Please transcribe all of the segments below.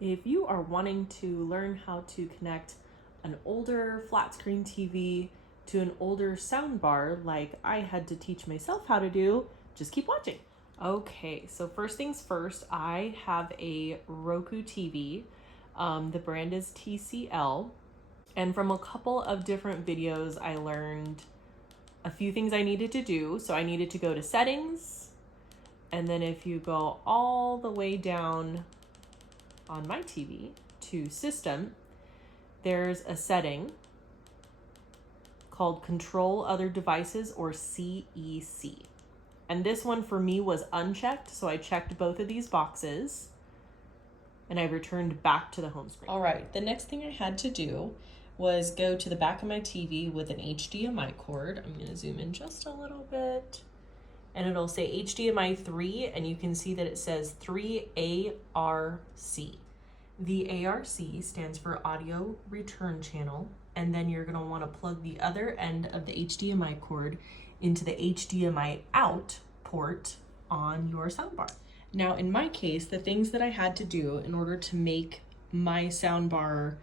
If you are wanting to learn how to connect an older flat screen TV to an older soundbar like I had to teach myself how to do, just keep watching. Okay, so first things first, I have a Roku TV. The brand is TCL. And from a couple of different videos, I learned a few things I needed to do. So I needed to go to settings. And then if you go all the way down on my TV to system, there's a setting called control other devices, or CEC. And this one for me was unchecked, so I checked both of these boxes and I returned back to the home screen. All right, the next thing I had to do was go to the back of my TV with an HDMI cord. I'm gonna zoom in just a little bit. And it'll say HDMI 3, and you can see that it says 3ARC. The ARC stands for Audio Return Channel, and then you're gonna wanna plug the other end of the HDMI cord into the HDMI out port on your soundbar. Now, in my case, the things that I had to do in order to make my soundbar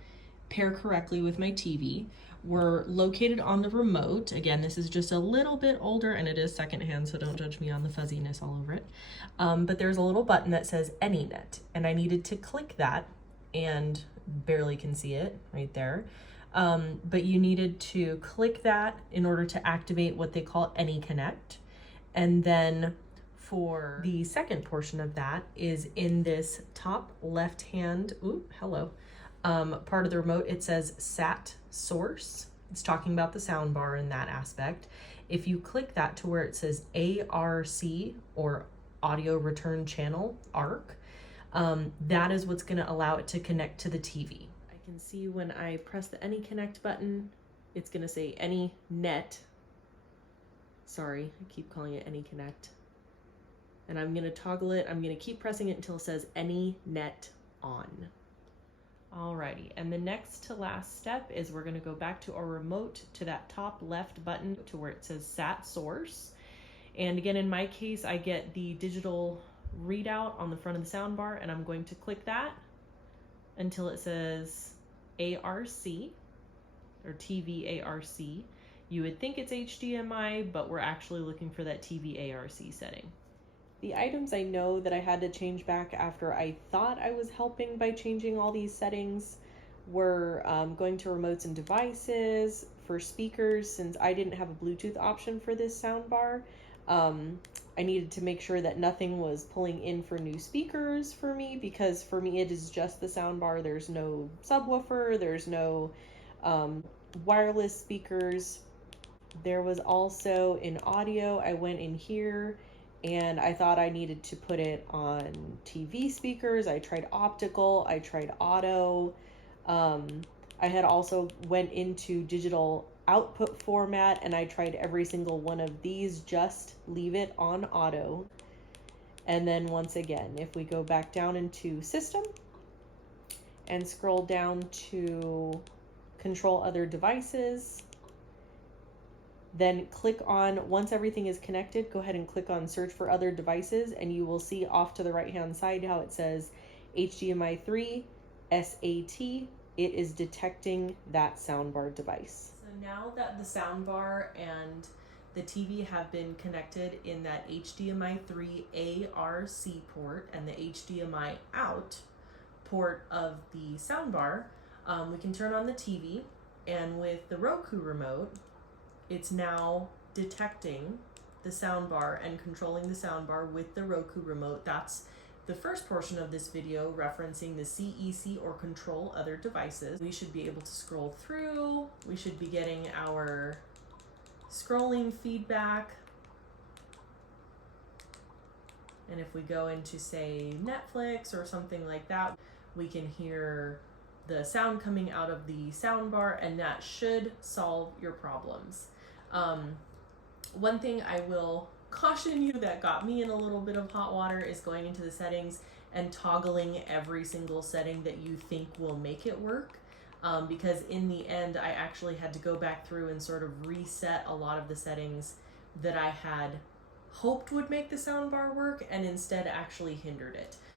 pair correctly with my TV were located on the remote. Again, this is just a little bit older and it is secondhand, so don't judge me on the fuzziness all over it. But there's a little button that says AnyNet, and I needed to click that, and barely can see it right there. But you needed to click that in order to activate what they call AnyConnect. And then for the second portion of that is in this top left hand, part of the remote, it says SAT source. It's talking about the soundbar in that aspect. If you click that to where it says ARC, or Audio Return Channel, ARC, that is what's going to allow it to connect to the TV. I can see when I press the AnyConnect button, it's going to say AnyNet. Sorry, I keep calling it AnyConnect. And I'm going to toggle it. I'm going to keep pressing it until it says AnyNet on. Alrighty, and the next to last step is we're going to go back to our remote to that top left button to where it says SAT source. And again, in my case, I get the digital readout on the front of the soundbar, and I'm going to click that until it says ARC, or TV ARC. You would think it's HDMI, but we're actually looking for that TV ARC setting. The items I know that I had to change back after I thought I was helping by changing all these settings were going to remotes and devices. For speakers, since I didn't have a Bluetooth option for this soundbar, I needed to make sure that nothing was pulling in for new speakers for me, because for me it is just the soundbar. There's no subwoofer, there's no wireless speakers. There was also in audio, I went in here and I thought I needed to put it on TV speakers. I tried optical, I tried auto. I had also went into digital output format, and I tried every single one of these, just leave it on auto. And then once again, if we go back down into system and scroll down to control other devices, then click on, once everything is connected, go ahead and click on search for other devices, and you will see off to the right hand side how it says HDMI 3 SAT. It is detecting that soundbar device. So now that the soundbar and the TV have been connected in that HDMI 3 ARC port and the HDMI out port of the soundbar, we can turn on the TV, and with the Roku remote, it's now detecting the soundbar and controlling the soundbar with the Roku remote. That's the first portion of this video referencing the CEC, or control other devices. We should be able to scroll through. We should be getting our scrolling feedback. And if we go into, say, Netflix or something like that, we can hear the sound coming out of the soundbar, and that should solve your problems. One thing I will caution you that got me in a little bit of hot water is going into the settings and toggling every single setting that you think will make it work. Because in the end, I actually had to go back through and sort of reset a lot of the settings that I had hoped would make the soundbar work, and instead actually hindered it.